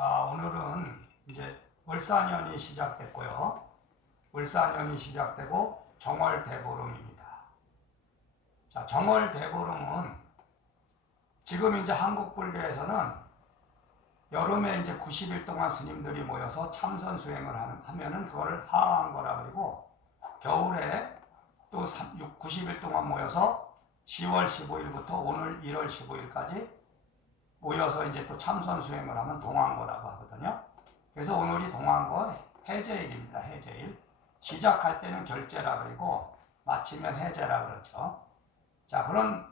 자, 오늘은 이제 을사년이 시작됐고요. 을사년이 시작되고 정월 대보름입니다. 자, 정월 대보름은 지금 이제 한국 불교에서는 여름에 이제 90일 동안 스님들이 모여서 참선 수행을 하면은 그거를 하한 거라 그리고 겨울에 또 3, 6, 90일 동안 모여서 10월 15일부터 오늘 1월 15일까지 모여서 이제 또 참선 수행을 하면 동안거라고 하거든요. 그래서 오늘이 동안거 해제일입니다. 해제일. 시작할 때는 결제라 그리고 마치면 해제라 그러죠. 자, 그런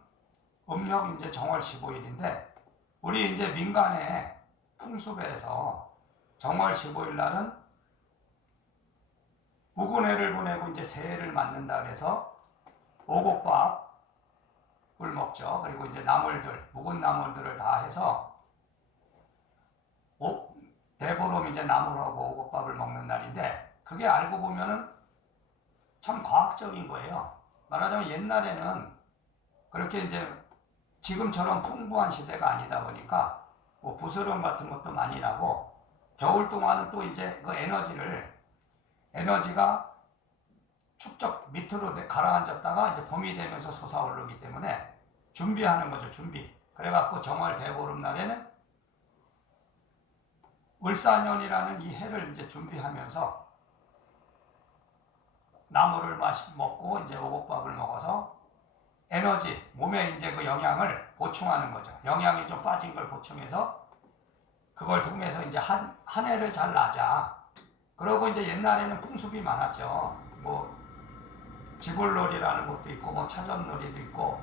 음력 이제 정월 15일인데 우리 이제 민간의 풍습에서 정월 15일 날은 묵은해를 보내고 이제 새해를 맞는다 그래서 오곡밥 을 먹죠. 그리고 이제 나물들, 묵은 나물들을 다 해서 오, 대보름 이제 나물하고 오곡밥을 먹는 날인데 그게 알고 보면은 참 과학적인 거예요. 말하자면 옛날에는 그렇게 이제 지금처럼 풍부한 시대가 아니다 보니까 뭐 부스럼 같은 것도 많이 나고 겨울 동안은 또 이제 그 에너지를 에너지가 축적 밑으로 내- 가라앉았다가 이제 봄이 되면서 솟아오르기 때문에 준비하는 거죠 준비. 그래갖고 정월 대보름 날에는 을사년이라는 이 해를 이제 준비하면서 나물을 마시, 먹고 이제 오곡밥을 먹어서 에너지 몸에 이제 그 영양을 보충하는 거죠. 영양이 좀 빠진 걸 보충해서 그걸 통해서 이제 한, 한 해를 잘 나자. 그러고 이제 옛날에는 풍습이 많았죠. 뭐 지불놀이라는 것도 있고 뭐 차전놀이도 있고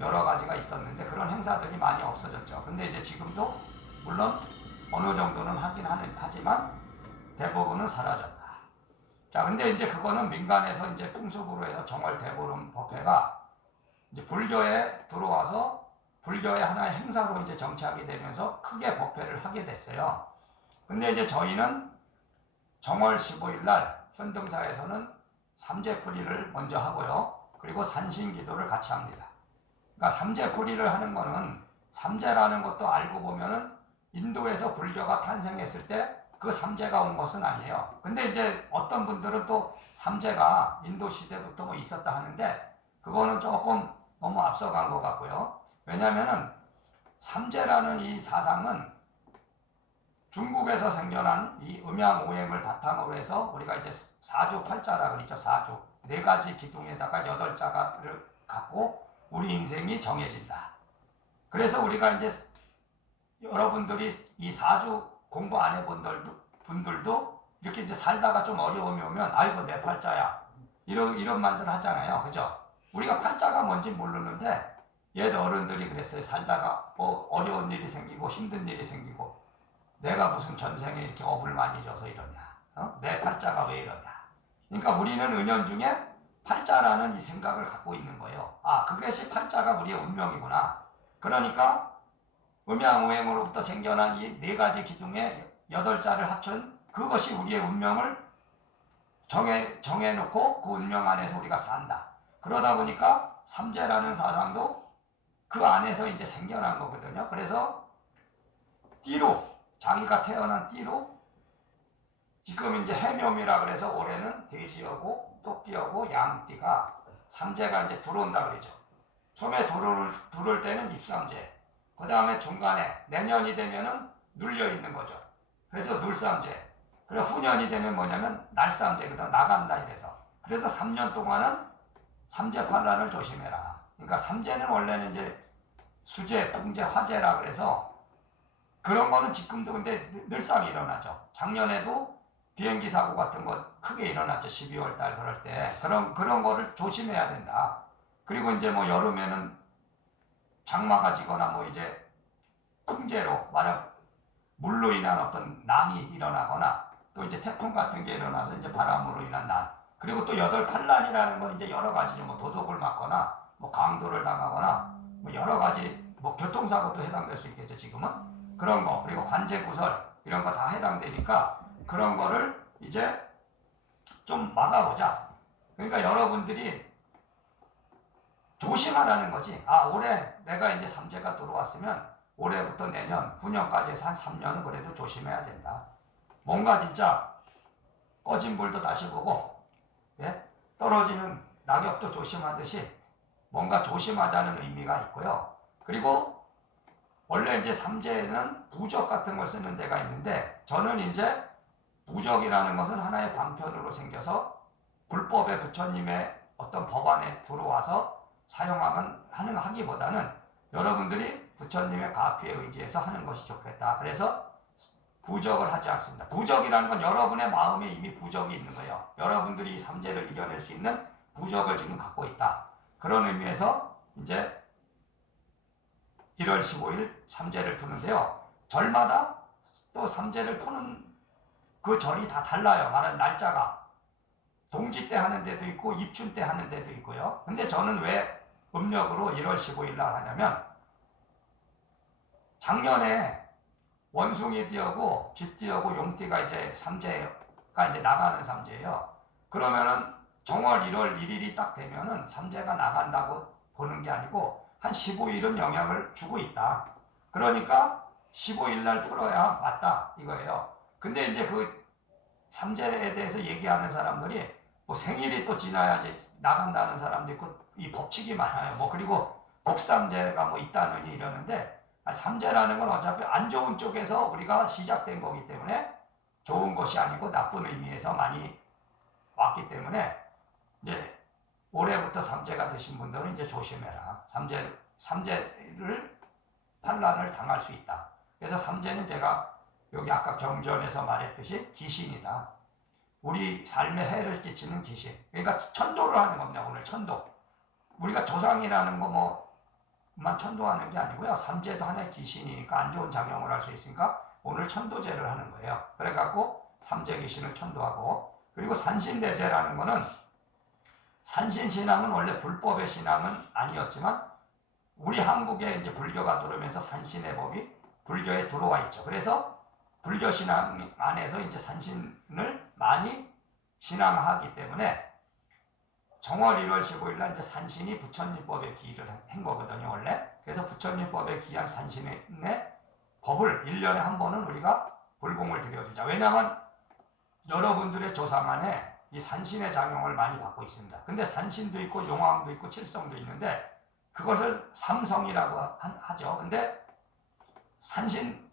여러 가지가 있었는데 그런 행사들이 많이 없어졌죠. 근데 이제 지금도 물론 어느 정도는 하긴 하는, 하지만 대부분은 사라졌다. 자, 근데 이제 그거는 민간에서 이제 풍습으로 해서 정월 대보름 법회가 이제 불교에 들어와서 불교의 하나의 행사로 이제 정치하게 되면서 크게 법회를 하게 됐어요. 근데 이제 저희는 정월 15일 날 현등사에서는 삼재풀이를 먼저 하고요. 그리고 산신기도를 같이 합니다. 그러니까 삼재풀이를 하는 거는 삼재라는 것도 알고 보면은 인도에서 불교가 탄생했을 때 그 삼재가 온 것은 아니에요. 근데 이제 어떤 분들은 또 삼재가 인도 시대부터 뭐 있었다 하는데 그거는 조금 너무 앞서간 것 같고요. 왜냐면은 삼재라는 이 사상은 중국에서 생겨난 이 음양오행을 바탕으로 해서 우리가 이제 사주팔자라 그러죠. 사주. 네 가지 기둥에다가 여덟 자가를 갖고 우리 인생이 정해진다. 그래서 우리가 이제 여러분들이 이 사주 공부 안 해본 분들도 이렇게 이제 살다가 좀 어려움이 오면 아이고 내 팔자야. 이런, 이런 말들 하잖아요. 그죠? 우리가 팔자가 뭔지 모르는데 옛 어른들이 그랬어요. 살다가 뭐 어려운 일이 생기고 힘든 일이 생기고 내가 무슨 전생에 이렇게 업을 많이 줘서 이러냐? 어? 내 팔자가 왜 이러냐? 그러니까 우리는 은연 중에 팔자라는 이 생각을 갖고 있는 거예요. 아, 그것이 팔자가 우리의 운명이구나. 그러니까 음양오행으로부터 생겨난 이 네 가지 기둥의 여덟 자를 합친 그것이 우리의 운명을 정해, 정해놓고 그 운명 안에서 우리가 산다. 그러다 보니까 삼재라는 사상도 그 안에서 이제 생겨난 거거든요. 그래서 띠로 자기가 태어난 띠로 지금 이제 해묘미라 그래서 올해는 돼지하고 토끼하고 양띠가 삼재가 이제 들어온다 그러죠. 처음에 들어올, 들어올 때는 입삼재, 그 다음에 중간에 내년이 되면은 눌려 있는 거죠. 그래서 눌삼재. 그리고 후년이 되면 뭐냐면 날삼재거든. 나간다 이래서. 그래서 3년 동안은 삼재팔란을 조심해라. 그러니까 삼재는 원래는 이제 수재, 풍재, 화재라 그래서 그런 거는 지금도 근데 늘- 늘상 일어나죠. 작년에도 비행기 사고 같은 거 크게 일어났죠. 12월 달 그럴 때. 그런, 그런 거를 조심해야 된다. 그리고 이제 뭐 여름에는 장마가 지거나 뭐 이제 풍재로 말하 물로 인한 어떤 난이 일어나거나 또 이제 태풍 같은 게 일어나서 이제 바람으로 인한 난. 그리고 또 여덟 팔란이라는 건 이제 여러 가지죠. 뭐 도둑을 맞거나 뭐 강도를 당하거나 뭐 여러 가지 뭐 교통사고도 해당될 수 있겠죠. 지금은 그런 거 그리고 관제 구설 이런 거 다 해당되니까 그런 거를 이제 좀 막아보자. 그러니까 여러분들이 조심하라는 거지. 아 올해 내가 이제 삼재가 들어왔으면 올해부터 내년 9년까지 해서 한 3년은 그래도 조심해야 된다. 뭔가 진짜 꺼진 불도 다시 보고 예? 떨어지는 낙엽도 조심하듯이 뭔가 조심하자는 의미가 있고요. 그리고 원래 이제 삼재에는 부적 같은 걸 쓰는 데가 있는데 저는 이제 부적이라는 것은 하나의 방편으로 생겨서 불법의 부처님의 어떤 법안에 들어와서 사용하면 하는 하기보다는 여러분들이 부처님의 가피에 의지해서 하는 것이 좋겠다. 그래서 부적을 하지 않습니다. 부적이라는 건 여러분의 마음에 이미 부적이 있는 거예요. 여러분들이 이 삼재를 이겨낼 수 있는 부적을 지금 갖고 있다. 그런 의미에서 이제 1월 15일 삼재를 푸는데요. 절마다 또 삼재를 푸는 그 절이 다 달라요. 말하는 날짜가. 동지 때 하는 데도 있고 입춘 때 하는 데도 있고요. 근데 저는 왜 음력으로 1월 15일 날 하냐면 작년에 원숭이 띠하고 쥐띠하고 용띠가 이제 삼재가 이제 나가는 삼재예요. 그러면은 정월 1월 1일이 딱 되면은 삼재가 나간다고 보는 게 아니고 한 15일은 영향을 주고 있다. 그러니까 15일 날 풀어야 맞다 이거예요. 근데 이제 그 삼재에 대해서 얘기하는 사람들이 뭐 생일이 또 지나야지 나간다는 사람도 있고 이 법칙이 많아요. 뭐 그리고 복삼재가 뭐 있다느니 이러는데 아, 삼재라는 건 어차피 안 좋은 쪽에서 우리가 시작된 거기 때문에 좋은 것이 아니고 나쁜 의미에서 많이 왔기 때문에 이제 올해부터 삼재가 되신 분들은 이제 조심해라. 삼재 삼재를 판란을 당할 수 있다. 그래서 삼재는 제가 여기 아까 경전에서 말했듯이 귀신이다. 우리 삶에 해를 끼치는 귀신. 그러니까 천도를 하는 겁니다. 오늘 천도. 우리가 조상이라는 거 뭐만 천도하는 게 아니고요. 삼재도 하나의 귀신이니까 안 좋은 작용을 할 수 있으니까 오늘 천도제를 하는 거예요. 그래갖고 삼재 귀신을 천도하고 그리고 산신대제라는 거는 산신 신앙은 원래 불법의 신앙은 아니었지만 우리 한국에 이제 불교가 들어오면서 산신의 법이 불교에 들어와 있죠. 그래서 불교 신앙 안에서 이제 산신을 많이 신앙하기 때문에 정월 1월 15일 날 이제 산신이 부처님법에 기일을 한 거거든요, 원래. 그래서 부처님법에 기한 산신의 법을 1년에 한 번은 우리가 불공을 드려주자. 왜냐하면 여러분들의 조상 안에 이 산신의 작용을 많이 받고 있습니다. 근데 산신도 있고 용왕도 있고 칠성도 있는데 그것을 삼성이라고 하- 하죠. 근데 산신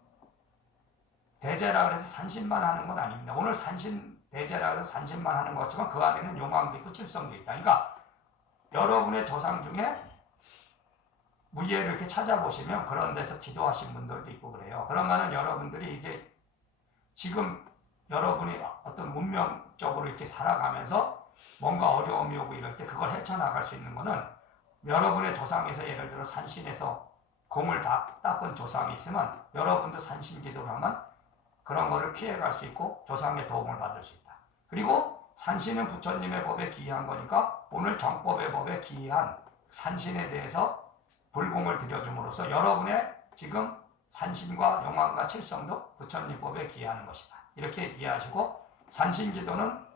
대제라 그래서 산신만 하는 건 아닙니다. 오늘 산신 대제라 그래서 산신만 하는 것처럼 그 안에는 용왕도 있고 칠성도 있다. 그러니까 여러분의 조상 중에 무예를 이렇게 찾아보시면 그런 데서 기도하신 분들도 있고 그래요. 그러면은 여러분들이 이게 지금 여러분이 어떤 문명적으로 이렇게 살아가면서 뭔가 어려움이 오고 이럴 때 그걸 헤쳐나갈 수 있는 거는 여러분의 조상에서 예를 들어 산신에서 공을 다 닦은 조상이 있으면 여러분도 산신 기도를 하면 그런 거를 피해갈 수 있고 조상의 도움을 받을 수 있다. 그리고 산신은 부처님의 법에 기이한 거니까 오늘 정법의 법에 기이한 산신에 대해서 불공을 드려줌으로써 여러분의 지금 산신과 영왕과 칠성도 부처님 법에 기이하는 것이다. 이렇게 이해하시고 산신기도는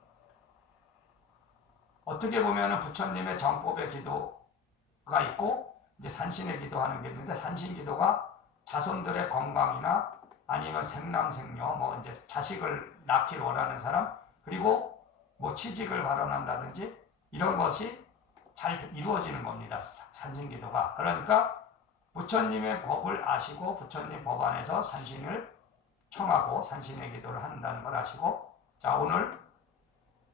어떻게 보면 부처님의 정법의 기도가 있고 이제 산신의 기도하는 게 있는데 산신기도가 자손들의 건강이나 아니면 생남생녀 뭐 이제 자식을 낳기를 원하는 사람 그리고 뭐 취직을 발언한다든지 이런 것이 잘 이루어지는 겁니다. 사- 산신기도가 그러니까 부처님의 법을 아시고 부처님 법 안에서 산신을 청하고 산신의 기도를 한다는 걸 아시고 자 오늘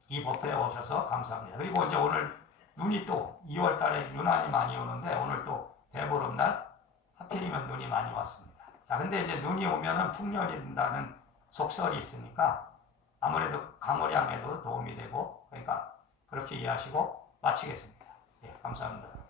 이 법회에 오셔서 감사합니다. 그리고 이제 오늘 눈이 또 2월 달에 유난히 많이 오는데 오늘 또 대보름날 하필이면 눈이 많이 왔습니다. 자 근데 이제 눈이 오면은 풍년이 된다는 속설이 있으니까 아무래도 강우량에도 도움이 되고 그러니까 그렇게 이해하시고 마치겠습니다. 예, 감사합니다.